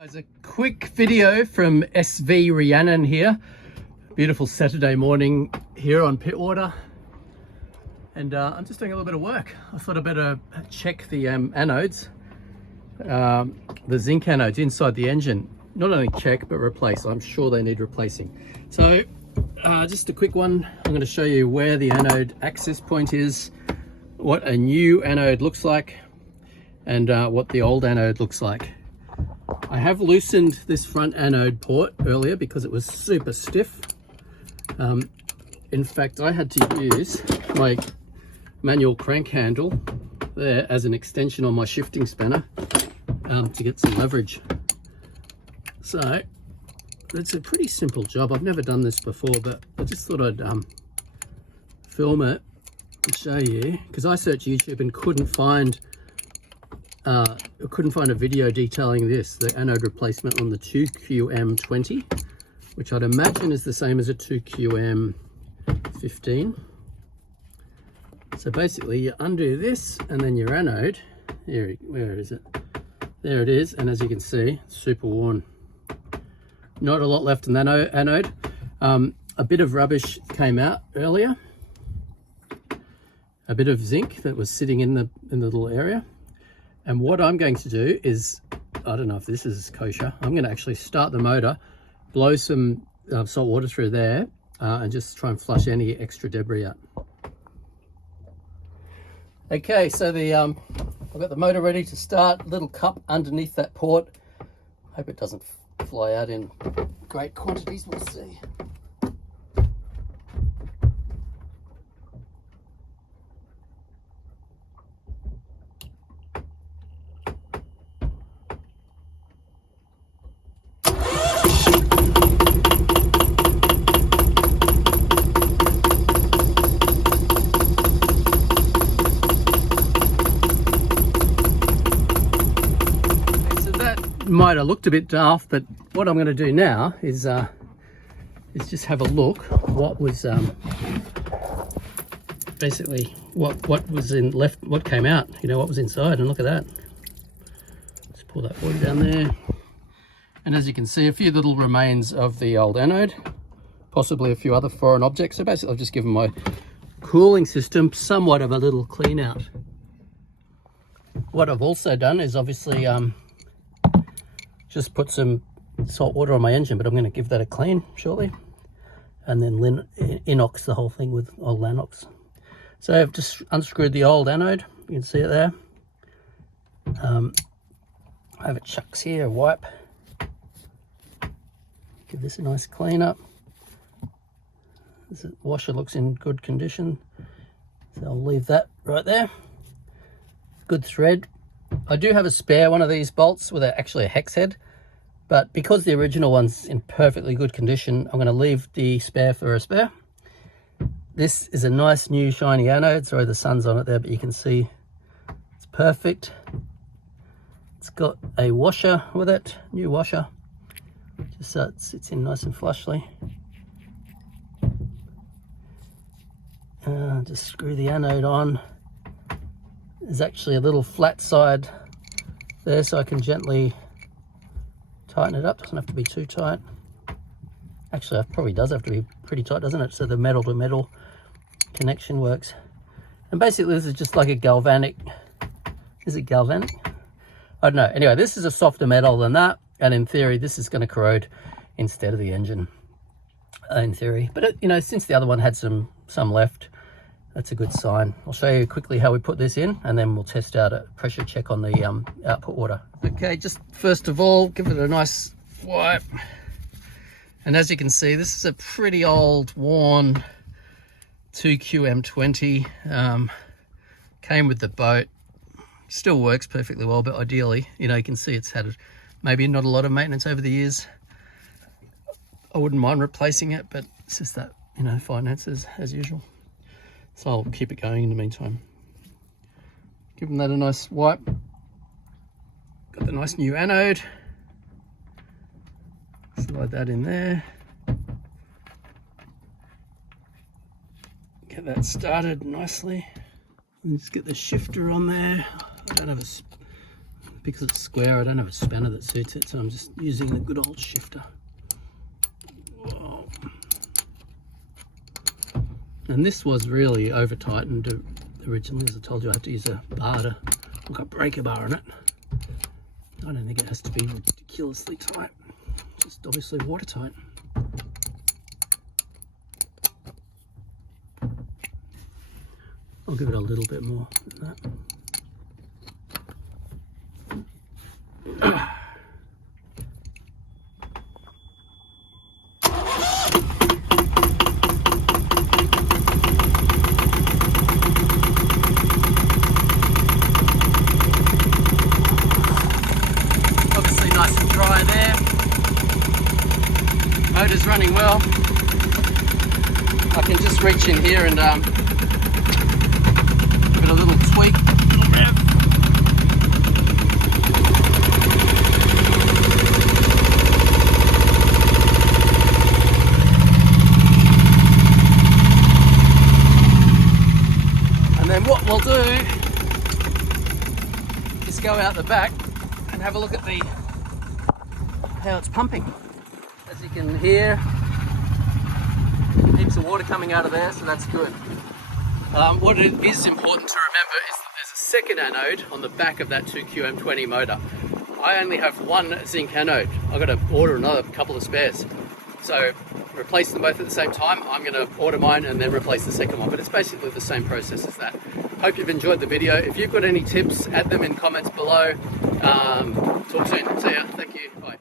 There's a quick video from SV Rhiannon here. Beautiful Saturday morning here on Pittwater, and I'm just doing a little bit of work. I thought I'd better check the anodes, the zinc anodes inside the engine. Not only check but replace. I'm sure they need replacing. So just a quick one. I'm going to show you where the anode access point is, what a new anode looks like, and what the old anode looks like. I have loosened this front anode port earlier because it was super stiff. In fact, I had to use my manual crank handle there as an extension on my shifting spanner to get some leverage. So it's a pretty simple job. I've never done this before, but I just thought I'd film it and show you, because I searched YouTube and couldn't find a video detailing this, the anode replacement on the 2QM20, which I'd imagine is the same as a 2QM15. So basically you undo this and then your anode, here, where is it? There it is, and as you can see, super worn. Not a lot left in that anode. A bit of rubbish came out earlier. A bit of zinc that was sitting in the little area. And what I'm going to do is, I don't know if this is kosher, I'm going to actually start the motor, blow some salt water through there, and just try and flush any extra debris out. Okay, so I've got the motor ready to start. Little cup underneath that port. Hope it doesn't fly out in great quantities, we'll see. Might have looked a bit daft, but what I'm going to do now is just have a look what was basically what was in left, what came out, you know, what was inside. And look at that. Let's pull that water down there, and as you can see, a few little remains of the old anode, possibly a few other foreign objects. So basically I've just given my cooling system somewhat of a little clean out. What I've also done is obviously just put some salt water on my engine, but I'm going to give that a clean shortly, and then inox the whole thing with old Lanox. So I've just unscrewed the old anode, you can see it there. I have a chucks here, a wipe. Give this a nice clean up. This washer looks in good condition, so I'll leave that right there. Good thread. I do have a spare one of these bolts with actually a hex head, but because the original one's in perfectly good condition, I'm going to leave the spare for a spare. This is a nice new shiny anode. Sorry, the sun's on it there, but you can see it's perfect. It's got a washer with it, new washer, just so it sits in nice and flushly. Just screw the anode on. There's actually a little flat side there, so I can gently tighten it up. Doesn't have to be too tight. Actually, it probably does have to be pretty tight, doesn't it? So the metal to metal connection works. And basically this is just like a galvanic, is it galvanic? I don't know. Anyway, this is a softer metal than that, and in theory this is going to corrode instead of the engine, in theory. But you know, since the other one had some left, that's a good sign. I'll show you quickly how we put this in, and then we'll test out a pressure check on the output water. Okay, just first of all, give it a nice wipe. And as you can see, this is a pretty old, worn 2QM20. Came with the boat. Still works perfectly well, but ideally, you know, you can see it's had maybe not a lot of maintenance over the years. I wouldn't mind replacing it, but it's just that, you know, finances as usual. So I'll keep it going in the meantime. Giving that a nice wipe. Got the nice new anode. Slide that in there. Get that started nicely. And just get the shifter on there. I don't have a because it's square, I don't have a spanner that suits it, so I'm just using the good old shifter. Whoa. And this was really over tightened originally. As I told you, I had to use a bar to hook a breaker bar on it. I don't think it has to be ridiculously tight, just obviously watertight. I'll give it a little bit more than that. Obviously nice and dry there. Motor's running well. I can just reach in here and give it a little tweak, a little rev. And then what we'll do is go out the back and have a look at how it's pumping. As you can hear, heaps of water coming out of there, so that's good. What it is important to remember is that there's a second anode on the back of that 2QM20 motor. I only have one zinc anode. I've got to order another couple of spares. So replace them both at the same time. I'm going to order mine and then replace the second one, but it's basically the same process as that. Hope you've enjoyed the video. If you've got any tips, add them in comments below. Talk soon. See ya. Thank you. Bye.